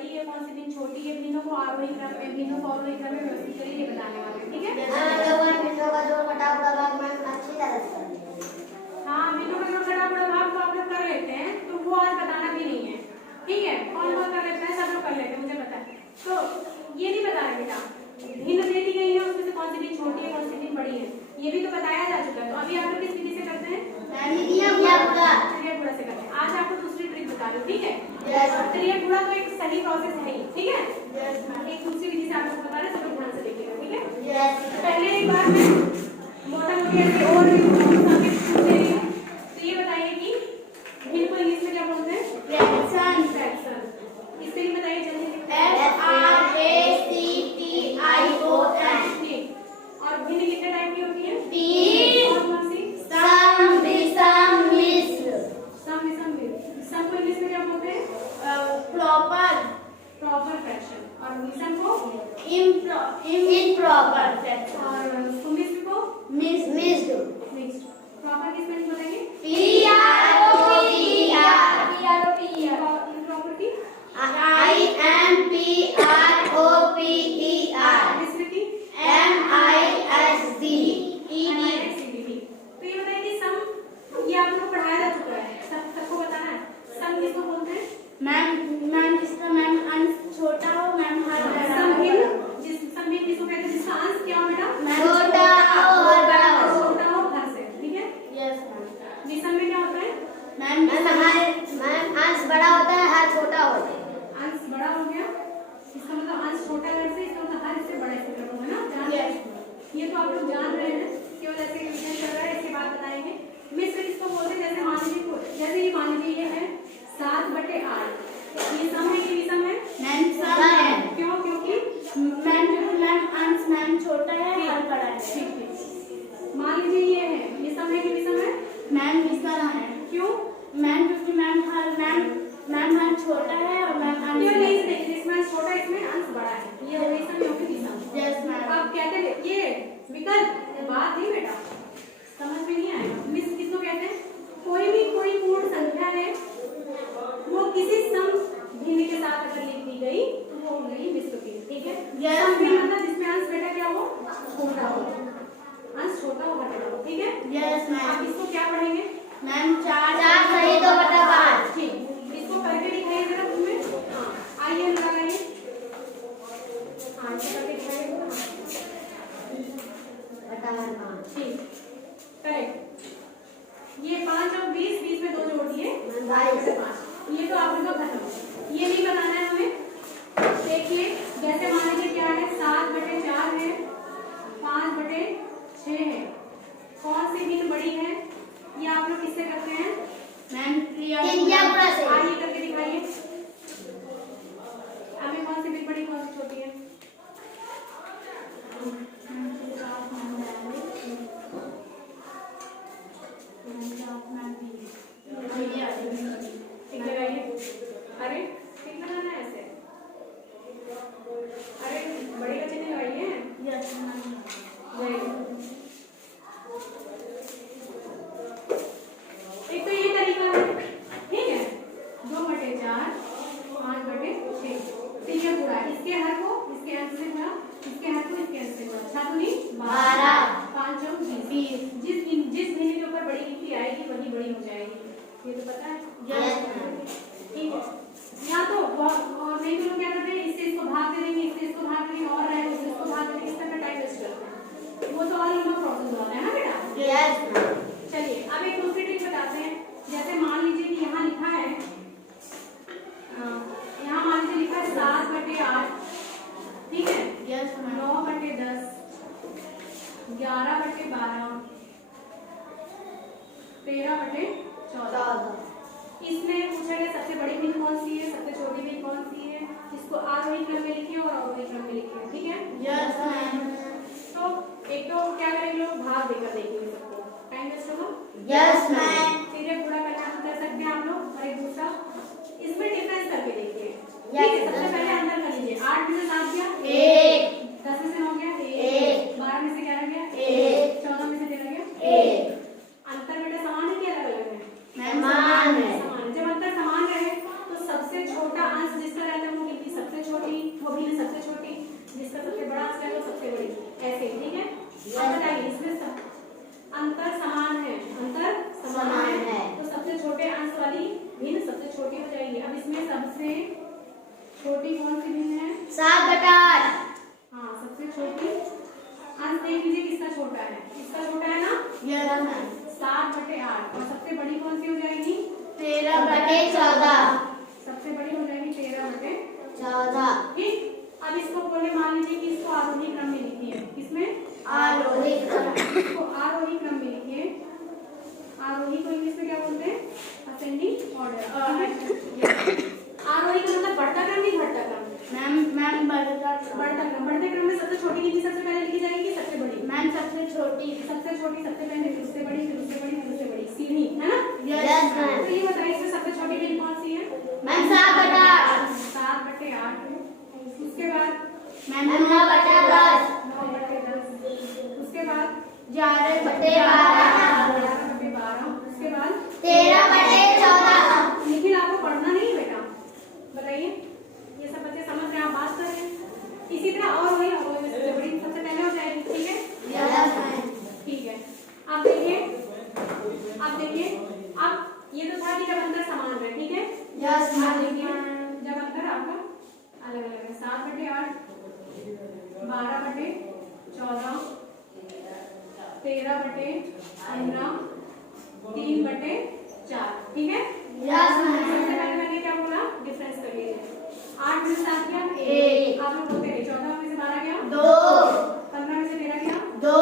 बड़ी है, कौन सी भिन्न छोटी है, भिन्नों को आरोही क्रम में, भिन्नों को अवरोही क्रम में व्यवस्थित करें, ये बताने वाले हैं। ठीक है, भिन्नों का जोड़ घटाव प्रभाव में अच्छी तरह से। हाँ, भिन्नों का जोड़ घटाव प्रभाव तो आप लोग कर लेते हैं, तो वो आज बताना भी नहीं है। ठीक है, कौन कौन कर लेते हैं, सब लोग कर लेते हैं, मुझे पता है। तो ये नहीं बता रहे बेटा, भिन्न दे दी गई है, उसमें से कौन सी भिन्न छोटी है, कौन सी भिन्न बड़ी है, ये भी तो बताया जा चुका है। तो अभी आप लोग किस विधि से करते हैं? त्रियक गुणा से करते हैं। आज आपको दूसरी ट्रिक बता दूं, ठीक है? त्रियक गुणा तो एक सही प्रोसेस है ही, ठीक है? एक दूसरी विधि से आप लोग बता रहे हैं, सब लोग ध्यान से देखिएगा, ठीक है? पहले एक बार मैं मोटा मोटी ऐसे और पूछ ले रही हूँ, तो ये बताइए कि भिन्न को इंग्लिश में क्या बोलते हैं? फ्रैक्शन। इससे भी बताइए जल्दी। और भिन्न कितने टाइप की होती है? और कौन सी? सम, विषम, मिश्र। सम को इंग्लिश में क्या बोलते हैं? Proper fraction. और विषम को इम्प्रॉपर फ्रैक्शन। और मिश्र को मिक्स्ड। प्रॉपर किस में बताएंगे? प्रॉपर की मिश्र की MISD। तो ये बताइए कि सम, ये आप लोगों को पढ़ाया जा चुका है, सबको बताना है। सम किसको बोलते हैं? मैम जिसका मैम अंश छोटा हो, मैम समभिन्न किसको कहते हैं? जिसका अंश क्या हो बेटा? छोटा हो और बड़ा हो। छोटा हो घर से, ठीक है? Yes ma'am. विषम में क्या होता है? मैम अंश बड़ा होता है, हर छोटा होता है। अंश बड़ा हो गया, इसका मतलब अंश छोटा घर से, इसका मतलब हर इससे बड़ा इससे करो, है ना? जान रहे हैं? ये तो आप लोग जान रहे हैं, केवल ऐसे रिवीजन कर रहा है, इसके बाद बताएंगे। मिश्र किसको बोलते हैं? जैसे मान लीजिए ये है 7/8, ये सम है कि विषम है? मैम सम है। क्यों? क्योंकि मैम अंश मैम छोटा है, हर बड़ा है। ठीक। मान लीजिए ये है, ये सम है कि विषम है? मैम विषम है। क्यों? मैम क्योंकि मैम हर छोटा है और मैम अंश क्यों नहीं? देखिए, इसमें अंश छोटा है, इसमें अंश बड़ा है, ये हो गई सम, ये हो गई विषम। Yes ma'am. आप कहते हैं ये विकल्प, बात नहीं बेटा, समझ में नहीं आएगा। मिश्र किसको कहते हैं? कोई पूर्ण संख्या है, वो किसी सम भिन्न के साथ अगर लिख दी गई तो वो हो गई मिश्र की, ठीक है? Yes, सम भिन्न ma'am. मतलब जिसमें अंश बेटा क्या हो? छोटा हो, अंश छोटा हो, बड़ा हो, ठीक है? Yes ma'am. आप इसको क्या पढ़ेंगे? मैम 4 सही 2/5। ठीक, इसको करके दिखाइए जरा बुक में। हाँ, आइए हम लगाइए। हाँ, इसको करके दिखाइए। ठीक, करेक्ट। ये 5 और 20 में 2 जोड़ दिए, 5। ये तो आप लोगों का खत्म। ये नहीं बताना है हमें। देखिए, जैसे मान लीजिए क्या है, 7/4 है, 5/6 है, कौन सी भिन्न बड़ी है? ये आप लोग किससे करते हैं? मैम त्रियक गुणा से। आइए करके दिखाइए। हमें कौन सी भिन्न बड़ी, कौन सी छोटी है? ठीक लगाइए। अरे ठीक लगाना है ऐसे, अरे बड़ी का चिन्ह लगाइए। Yes ma'am. एक तो ये तरीका है, ठीक है? 2/4, 5/6, त्रियक गुणा, इसके हर को इसके अंश से गुणा, इसके हर को इसके अंश से गुणा, 6 दूनी 12, 5 और 20। जिस भिन्न के ऊपर बड़ी गिनती आएगी वही बड़ी हो जाएगी, ये तो पता है? ठीक है। यहाँ तो और नहीं तो लोग क्या करते हैं, इससे इसको भाग दे देंगे, इससे इसको भाग देंगे, और रहे उससे इसको भाग देंगे, इस तरह का टाइम वेस्ट करते हैं, वो तो और लंबा प्रोसेस होता है ना बेटा? Yes ma'am. चलिए अब एक दूसरी ट्रिक बताते हैं। जैसे मान लीजिए कि यहाँ लिखा है, यहाँ मान लीजिए लिखा है 7/8, ठीक है? Yes ma'am. 9/10, 11/12, 13/14। इसमें पूछा गया सबसे बड़ी भिन्न कौन सी है, सबसे छोटी भिन्न कौन सी है? इसको आरोही क्रम में लिखिए और अवरोही क्रम में लिखिए, ठीक है? Yes ma'am. तो एक तो क्या करेंगे लोग, भाग देकर देखेंगे सबको, टाइम वेस्ट होगा। Yes ma'am. त्रियक गुणा करना कर सकते हैं आप लोग। और एक दूसरा इसमें डिफरेंस करके देखिए, Yes, ठीक है? सबसे पहले अंदर कर लीजिए, 8 में से 7 गया 1, 10 में से 9 गया 1, 12 में से 11 गया 1, 14 में से 13 गया 1। अंतर बेटा समान है कि अलग अलग है? मैम समान है। समान। जब अंतर समान रहे तो सबसे छोटा अंश जिसका रहता है वो गिनती जिसका सबसे बड़ा अंश है वो सबसे बड़ी, ऐसे, ठीक है। अब बताइए इसमें अंतर समान है, अंतर समान है तो सबसे छोटे अंश वाली भिन्न सबसे छोटी हो जाएगी। अब इसमें सबसे छोटी कौन सी भिन्न है? 7/8। हाँ, सबसे छोटी अंश देख लीजिए किसका छोटा है, इसका छोटा है ना, यस मैम। 7/8। और सबसे बड़ी कौन सी हो जाएगी? 13/14। सबसे बड़ी हो जाएगी 13/14। 14। ठीक। अब इसको बोले, मान लीजिए कि इसको आरोही क्रम में लिखिए, किसमें? आरोही क्रम। इसको आरोही क्रम में लिखिए। आरोही को इंग्लिश में क्या बोलते हैं? Ascending order. आरोही का मतलब बढ़ता क्रम नहीं घटता क्रम? मैम बढ़ता क्रम। बढ़ते क्रम में सबसे छोटी गिनती सबसे पहले लिखी जाएगी कि सबसे बड़ी? मैम सबसे छोटी सबसे पहले, फिर उससे बड़ी, फिर उससे बड़ी, फिर उससे बड़ी, सीधी, है ना? Yes ma'am. तो ये बताइए इसमें सबसे छोटी गिनती कौन सी है? मैम 7/8। 7/8। उसके बाद मैम 9/10। 9/10। उसके बाद 11/12। 11/12। उसके बाद 13/14। लेकिन आपको पढ़ना नहीं बेटा, बताइए, ये सब बच्चे समझ रहे हैं, आप बात कर रहे हैं। इसी तरह और वही सबसे बड़ी सबसे पहले हो जाएगी, ठीक है? Yes ma'am. ठीक है। अब देखिए, अब ये तो था कि जब अंतर समान है, ठीक है? Yes ma'am. देखिए जब अंतर आपका अलग अलग है, 7/8, 12/14, 13/15, 3/4, ठीक है? Yes ma'am. सबसे पहले मैंने क्या बोला? डिफरेंस कर लिए। 8 में से 7 गया 1। आप लोग बोलते हैं 14 में से 12 गया 2। 15 में से 13 गया 2।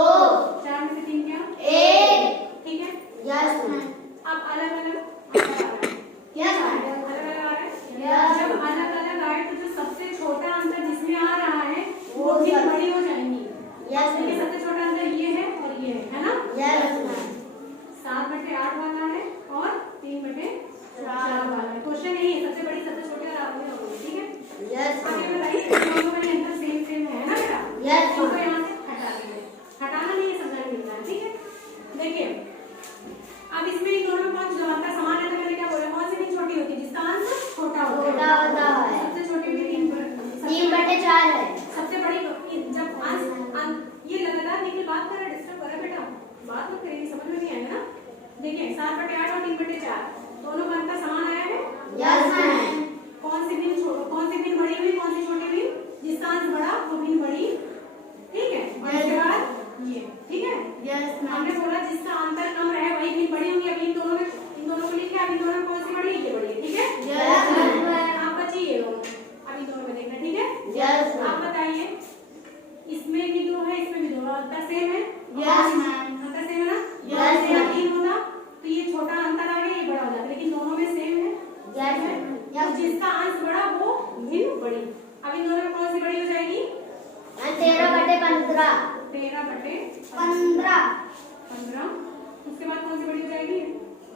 4 में से 3 गया 1। ठीक है? Yes ma'am. अब अलग अलग यस मैम। अलग आ रहा है। Yes. जब अलग अलग आए तो जो सबसे छोटा अंतर जिसमें आ रहा है वो भी बड़ी हो जाएंगी। यस देखिए मैम। सबसे छोटा अंतर ये है और ये है ना? Yes ma'am. 7/8 वाला है और 3/4 वाला है। क्वेश्चन यही है, सबसे बड़ी सबसे छोटी और आगे होगी, ठीक है? यस आगे मैम। बताइए, दोनों का अंतर सेम है ना बेटा? Yes. इनको यहाँ से हटा देंगे, हटाना नहीं है, समझाने मिलना है, ठीक है? देखिए अब इसमें इन दोनों में कौन जो अंतर समान है, तो मैंने क्या बोला, कौन सी भी छोटी होती है जिसका अंश छोटा होता है। सबसे छोटी भी 3/4 है। सबसे बड़ी जब अंश ये लगातार निकल बात कर रहा है, डिस्टर्ब कर रहा है बेटा, बात मत करिए, समझ में नहीं आएगा ना? देखिए 7/8 और 3/4 दोनों का अंतर समान आया है। Yes ma'am. कौन सी भिन्न बड़ी हुई, कौन सी छोटी हुई? जिसका अंश बड़ा वो भिन्न बड़ी, ठीक है? और इसके बाद ये, ठीक है? Yes ma'am. हमने बोला जिसका अंतर कम रहे वही भिन्न बड़ी होंगी। अभी इन दोनों को लिखे, अब इन दोनों में कौन सी बड़ी है? ये बड़ी है, ठीक है? Yes ma'am. आप बची ये दोनों, अब इन दोनों में देखना, ठीक है? Yes ma'am. आप बताइए, इसमें भी 2 है, इसमें भी 2 है, अंतर सेम है? Yes ma'am. अंतर सेम है ना? Yes, जैसे ma'am. 3 होता तो ये छोटा अंतर आ गया, ये बड़ा हो जाता, लेकिन दोनों में सेम है। Yes ma'am. अब जिसका अंश बड़ा वो भिन्न बड़ी। अब इन दोनों में कौन सी बड़ी हो जाएगी? 13/15। 13/15। उसके बाद कौन सी बड़ी हो जाएगी?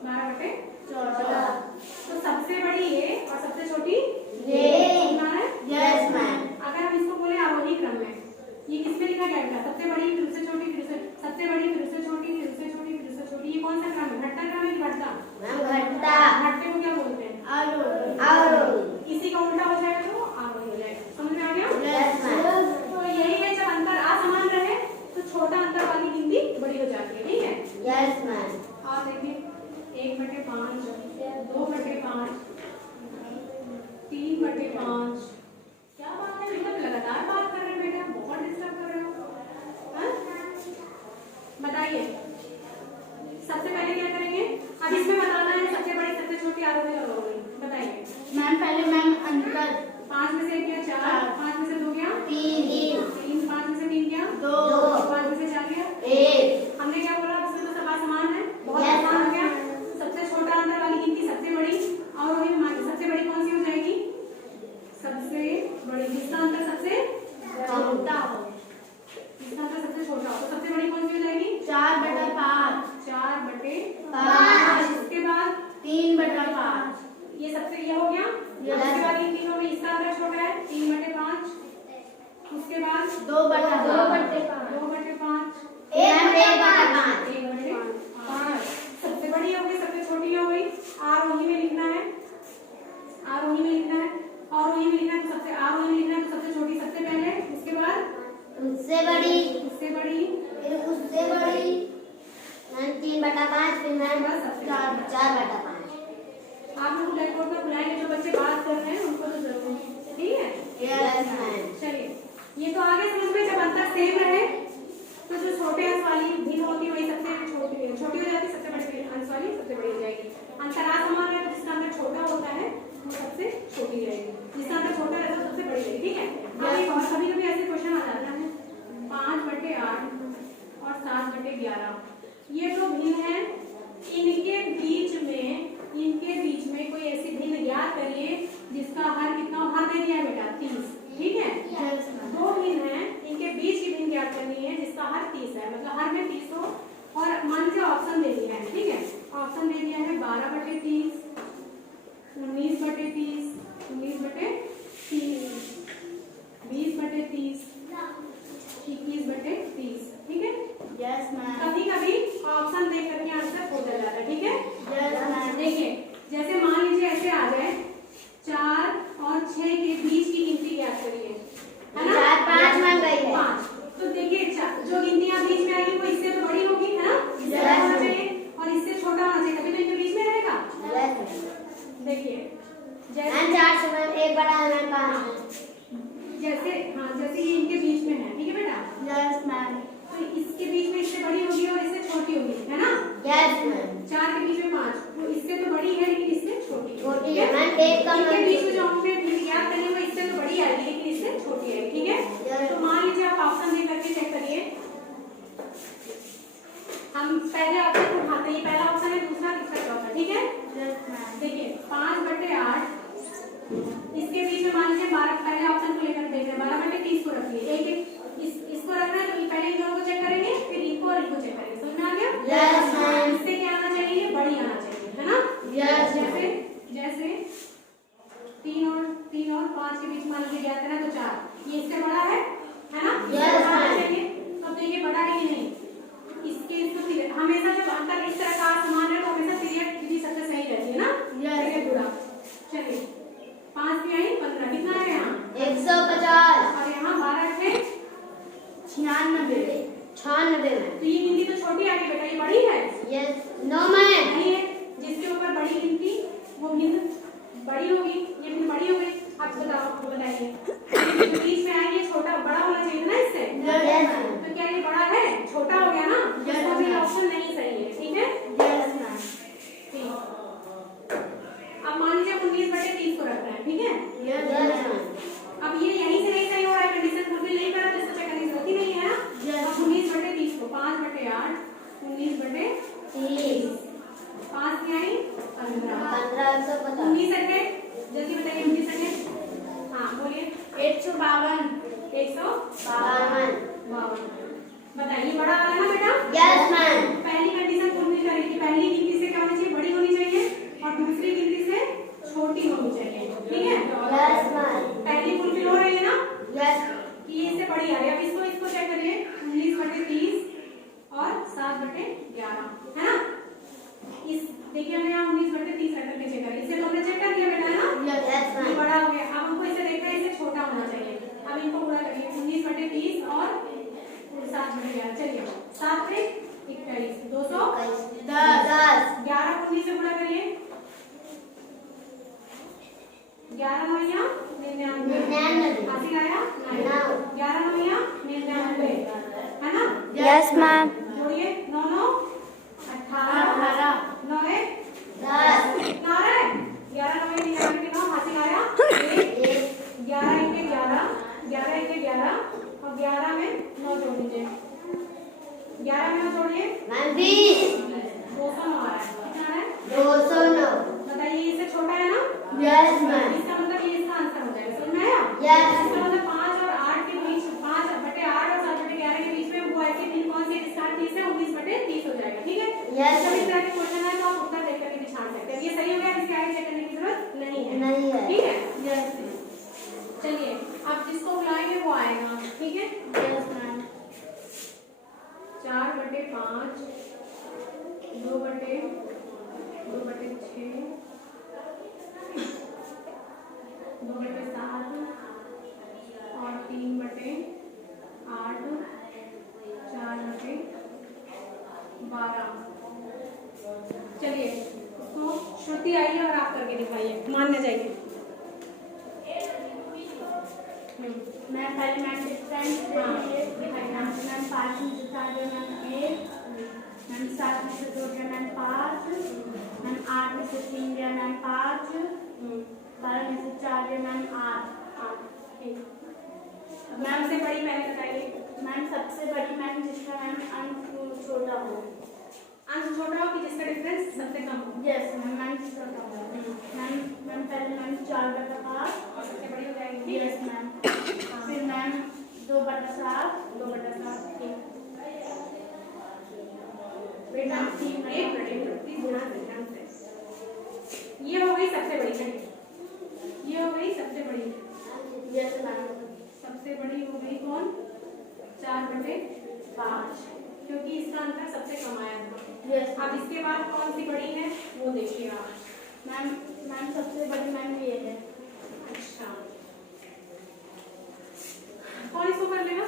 12/14। तो सबसे बड़ी ये और सबसे छोटी ये। सुनना है? Yes ma'am. अगर हम इसको बोले आरोही क्रम में, ये किसमें लिखा गया बेटा? सबसे बड़ी फिर उससे छोटी, फिर उससे सबसे बड़ी, फिर उससे छोटी, फिर उससे छोटी, फिर उससे छोटी। ये कौन सा क्रम है? घटता क्रम है कि बढ़ता? मैम घटता। घटते को क्या बोलते हैं? आरोही। इसी का उल्टा हो जाएगा तो आरोही हो जाएगा। समझ में आ गया? Yes ma'am. तो यही है, जब अंतर असमान रहे तो छोटा अंतर वाली गिनती बड़ी हो जाती है, ठीक है? Yes ma'am. और देखिए 1/5, 2/5, 3/5। क्या बात है, मतलब लगातार बात कर रहे हैं बेटा, बहुत डिस्टर्ब कर रहे हो। हाँ? बताइए सबसे पहले क्या करेंगे? अब इसमें बताना है सबसे बड़ी सबसे छोटी आरोही और अवरोही। बताइए मैम पहले मैम अंतर 5 में से 1 गया 4, 5 में से 2 गया 3, 5 में से 3 गया 2, 5 में से 4 गया 1। हमने क्या बोला? उसमें तो सब असमान है, बहुत Yes. आसान हो गया। सबसे छोटा अंतर वाली गिनती सबसे बड़ी, और वही सबसे बड़ी कौन सी हो जाएगी? सबसे बड़ी, जिसका अंतर सबसे छोटा हो। जिसका अंतर सबसे छोटा हो, तो सबसे बड़ी कौन सी हो जाएगी? 4/5। 4/5। इसके बाद 3/5। ये सबसे ये हो गया। Yes. उसके बाद इन तीनों में इसका अंतर छोटा है 3/5। उसके बाद 2/5। 2/5। 1/5। सबसे बड़ी हो गई, सबसे छोटी हो गई। आरोही में लिखना है, आरोही में लिखना है, आरोही में लिखना है तो सबसे आरोही में लिखना है तो सबसे छोटी सबसे पहले, उसके बाद उससे बड़ी, उससे बड़ी, फिर उससे बड़ी, मैम 3/5, फिर मैम 4/5। आप लोग ब्लैक बोर्ड पर बुलाएंगे, जो बच्चे बात कर रहे हैं उनको तो जरूर, ठीक है। Yes ma'am. चलिए, ये तो आगे समझ में, जब अंतर सेम रहे तो जो छोटे अंश वाली भिन्न होती है वही सबसे छोटी हो जाती है, सबसे बड़ी अंश वाली सबसे बड़ी हो जाएगी। अंतर असमान है तो जिसका अंतर छोटा होता है वो सबसे छोटी रहेगी, जिसका अंतर छोटा रहता है सबसे बड़ी रहेगी, ठीक है। अब एक और, कभी कभी ऐसे क्वेश्चन आ जाता है 5/8 और 7/11, ये जो भिन्न है इनके बीच में कोई ऐसी भिन्न ज्ञात करिए जिसका हर कितना, हर दे दिया है बेटा 30, ठीक है। दो भिन्न है, इनके बीच की भिन्न ज्ञात करनी है जिसका हर 30 है, मतलब हर में 30 हो, और मान लीजिए ऑप्शन दे दिया है, ठीक है। ऑप्शन दे दिया है 12/30, 19/30, 19/30, 20/30, 21/30, ठीक है। Yes ma'am. कभी कभी ऑप्शन देख करके आंसर बदल जाता है, ठीक है। Yes ma'am. देखिए, जैसे मान लीजिए ऐसे आ जाए 4 और 6 के बीच की गिनती ज्ञात करिए, है ना। 4 5 मान गई है। 5, तो देखिए जो गिनतियां बीच में आएगी वो इससे तो बड़ी होगी, है ना, इससे बड़ा होना चाहिए और इससे छोटा होना चाहिए, तभी तो इनके बीच में रहेगा। देखिए जैसे 4 से मैम 1 बड़ा है, मैम 5। जैसे ये इनके बीच में है, ठीक है बेटा। Yes ma'am. तो इसके बीच में इससे बड़ी होगी और इससे छोटी होगी, है ना। Yes ma'am. 4 के बीच में 5, तो इससे तो बड़ी है लेकिन इससे छोटी है मैम। 1 कम इनके बीच में जो हमें भिन्न ज्ञात करनी है वो इससे तो बड़ी आएगी लेकिन इससे छोटी आएगी, ठीक है। तो मान लीजिए आप ऑप्शन दे करके चेक करिए, हम पहले ऑप्शन को उठाते हैं, पहला ऑप्शन है, दूसरा, तीसरा, चौथा, ठीक है। Yes ma'am. देखिए 5/8, इसके बीच में मान लीजिए 12, पहले ऑप्शन को लेकर देख रहे हैं, 12/30 को रखिए, इसको रखना है तो पहले इन दोनों को चेक करेंगे, फिर इनको और इनको चेक करेंगे, समझ में आ गया। Yes ma'am. इससे क्या आना चाहिए, बड़ी आना चाहिए, है ना। यस। जैसे 3 और 5 के बीच मान लीजिए ज्ञात करना, तो 4, ये इससे बड़ा है ना। यस आना चाहिए, तो देखिए बड़ा है कि नहीं, इसको पीरियड, हमेशा जब अंतर इस तरह का समान है तो हमेशा पीरियड की सबसे सही रहती है ना। पीरियड जुड़ा। चलिए 5 में आई 15, कितना है यहाँ 150, और यहाँ 12 थे 96 में। तो ये गिनती तो छोटी आ गई बेटा, ये बड़ी है। यस 9 में नहीं है, जिसके ऊपर बड़ी गिनती वो भिन्न बड़ी होगी, ये भिन्न बड़ी हो गई। अब बताइए जो बीच में आई ये छोटा बड़ा होना चाहिए ना इससे। यस तो क्या ये बड़ा है, छोटा हो गया ना, तो भी ऑप्शन नहीं सही है, ठीक है। Yes ma'am. ठीक, अब मान लीजिए 19/30 को रखना है, ठीक है। अब ये यहीं से नहीं सही हो रहा है, कंडीशन फुलफिल नहीं करा तो इसको चेक करने की जरूरत ही नहीं है ना। अब 19/30 को 5/8, 19/30, 5 में आई 15, 19 सेकंड, जल्दी बताइए 19 सेकंड। हाँ बोलिए। 152। 152, बताइए बड़ा वाला ना बेटा। Yes ma'am. पहली कंडीशन फुलफिल करें कि पहली गिनती से क्या होनी चाहिए, बड़ी होनी चाहिए, और दूसरी गिनती से छोटी होनी चाहिए, ठीक है। Yes ma'am. पहली फुलफिल हो रही है ना, यस कि ये इससे बड़ी आ रही है। अब इसको चेक करिए, 19/30 और 7/11, है ना। इस देखिए हमने यहाँ 19/30 रख करके चेक करें, इससे तो हमने चेक कर लिया बेटा, है ना। यस ये मैम। बड़ा हो गया, अब हमको इसे देखना है, इससे छोटा होना चाहिए। अब इनको पूरा करिए, 19/30 और 7/11, चलिए 7 से 21, 210, 11 को 19 से गुणा करिए, 11 9 99, हासिल आया 11 9 99, है ना। Yes ma'am. जोड़िए 9 9 18, 9 1 10, कितना आ रहा है, 11 9 99, हासिल आया 1, 11 1 11, 11 1 11 और 11 में 9 जोड़ दीजिए, 11 में 9 जोड़िए, मैम 20, 209 आ रहा है, कितना आ रहा है 209। बताइए, इससे छोटा है ना। Yes ma'am. इसका मतलब ये इसका आंसर हो जाएगा, समझ में आया। यस। इसका मतलब 5 और 8 के बीच, 5/8 और 7/11 के बीच में वो ऐसी भिन्न कौन सी जिसका 30 है, 19/30 हो जाएगा, ठीक है। यस। जब इस तरह के क्वेश्चन है तो आप उत्तर देख करके भी छान सकते हैं, ये सही हो गया, इसके आगे चेक करने की जरूरत नहीं है, नहीं है। ठीक है। चलिए अब जिसको बुलाएंगे वो आएगा, ठीक है। 4/5, 2/6 2/7 और 3/8 जाइए। मैम पहले मैम डिफरेंस मैम 5 में से 4 गया मैम 1, मैम 7 में से 2 गया मैम 5, मैम 8 में से 3 गया मैम 5, 12 में से 4 गया मैम 8। ठीक। मैम से बड़ी पहले बताइए। मैम सबसे बड़ी मैम जिसका मैम अंक छोटा हो। अंक छोटा हो कि जिसका डिफरेंस सबसे कम हो। यस मैम, मैम जिसका कम हो। मैम पहले मैम 4/5 और सबसे बड़ी हो जाएगी। Yes ma'am. फिर मैम 2/7 ठीक। फिर मैम 3 एक मिनट प्लीज ध्यान से। ये हो गई सबसे बड़ी घड़ी, ये हो गई सबसे बड़ी। Yes ma'am. सबसे बड़ी हो गई कौन? 4/5, क्योंकि इसका अंतर सबसे कम आया था। यस अब इसके बाद कौन सी बड़ी है वो देखिए आप। मैम सबसे बड़ी मैम ये है। अच्छा, कौन इसको कर लेगा?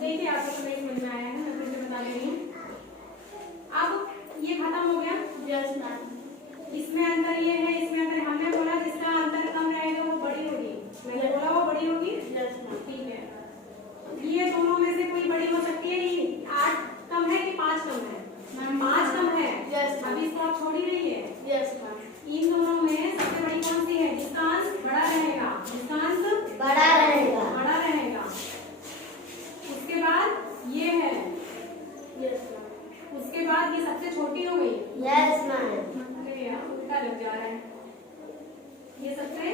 देखिए आपको तो नहीं समझ में आया है, मैं फिर से बता दे रही हूँ। अब ये खत्म हो गया। Yes ma'am. इसमें अंतर ये है, इसमें अंतर हमने बोला जिसका अंतर कम रहेगा वो बड़ी होगी। मैंने बोला वो बड़ी होगी। Yes ma'am. ठीक है, ये दोनों में से कोई बड़ी हो सकती है। ये 8 कम है कि 5 कम है? मैम 5 कम है। यस अभी इसको आप छोड़ ही रही है। Yes ma'am. इन दोनों में सबसे बड़ी कौन सी है जिसका अंश बड़ा रहेगा? जिसका अंश बड़ा रहेगा। बड़ा रहेगा। उसके बाद ये है, यस मैम। उसके बाद ये सबसे छोटी हो गई। Yes ma'am. अरे यार उल्टा लग जा रहा है। ये सबसे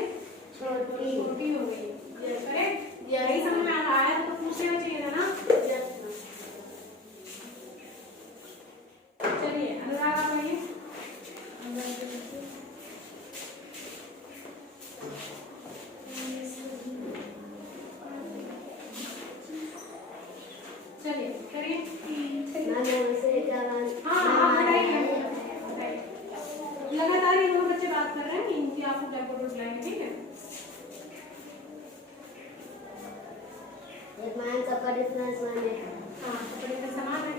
छोटी। छोटी हो गई। करेक्ट? Yes. यही समझ में आया तो पूछना चाहिए था ना। Yes ma'am. चलिए अनुराग आप आइए। चलिए करिए। मैम से क्या हाँ आप बताइए। लगातार ये दोनों बच्चे बात कर रहे हैं, इनकी आपको ब्लैक बोर्ड बुलाएंगे। ठीक है, एक मैम सबका डिफरेंस मैंने हाँ तो बड़ी का समान है।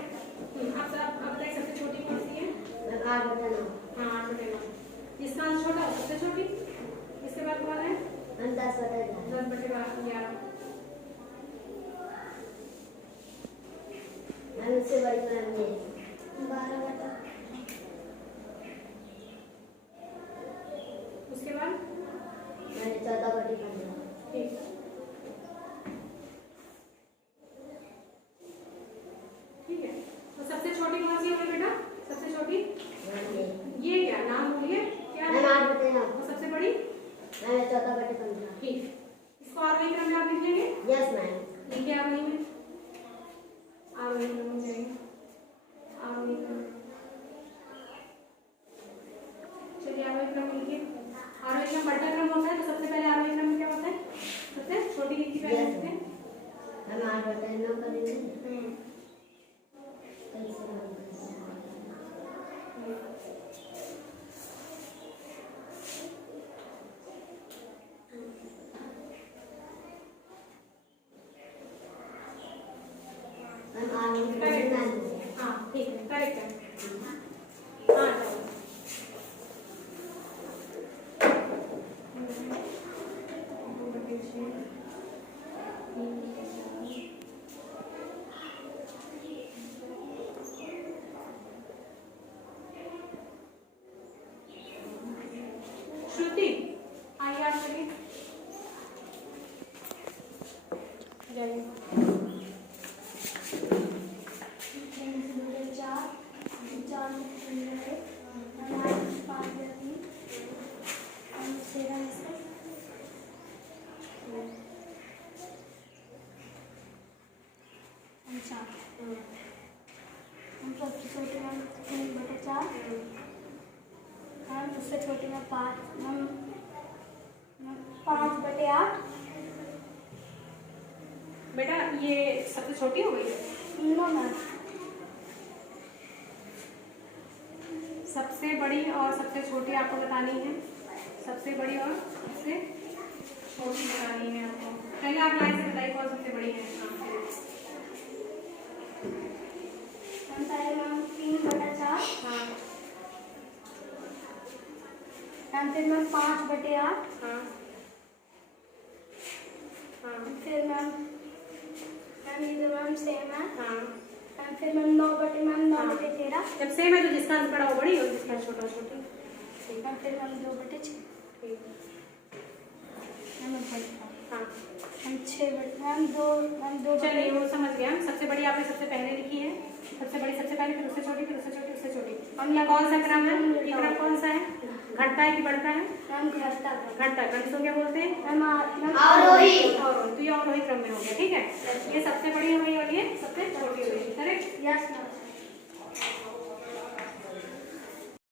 अब बताइए सबसे छोटी कौन सी है? 8/9। हाँ 8/9। जिसका अंश छोटा हो सबसे छोटी। इसके बाद कौन है? 10/11। 10/11। मैम इससे बड़ी मैम ये 12/12। उसके बाद मैंने 14/15। ठीक। ठीक है, तो सबसे छोटी कौन सी होगी बेटा? सबसे छोटी ये क्या नाम बोलिए क्या है? मैम 8/9। और सबसे बड़ी? मैंने 14/15। ठीक। इसको आरोही क्रम में आप लिख लेंगे। Yes ma'am. लिखिए आरोही में, आरोही क्रम में जाएंगे। आरोही क्रम, चलिए आरोही क्रम लिखिए। आरोही क्रम बढ़ता क्रम होता है, तो सबसे पहले आरोही क्रम में क्या होता है? सबसे छोटी गिनती पहले लिखते हैं। मैम 8/9 करेंगे। हाँ ठीक है, करेक्ट है। हाँ चलो। श्रुति आइए आप चलिए। जाइए। 5/8। बेटा ये सबसे छोटी हो गई है। No ma'am. सबसे बड़ी और सबसे छोटी आपको बतानी है। सबसे बड़ी और सबसे छोटी बतानी है आपको। पहले आप लाइन से बताइए कौन सबसे बड़ी है। पहले मैम 3/4। हाँ मैम फिर मैम 5/8। हाँ हाँ फिर मैम ये तो मैम सेम है। हाँ। मैम फिर मैम 9/13। जब सेम है तो जिसका आंसर बड़ा वो बड़ी और जिसका छोटा छोटी। मैम फिर मैम 2/6। ठीक। मैम हाँ 2 चलिए वो समझ गया। सबसे बड़ी आपने सबसे पहले लिखी है, सबसे बड़ी सबसे पहले, फिर उससे छोटी, फिर उससे छोटी, उससे छोटी। और ये कौन सा क्रम है? ये क्रम कौन सा है? घटता है कि बढ़ता है? मैम घटता है। घटता है। घटता क्या बोलते हैं? मैम अवरोही। अवरोही। तो ये अवरोही क्रम में हो गया। ठीक है, ये सबसे बड़ी हुई और ये सबसे छोटी हुई। करेक्ट। Yes ma'am.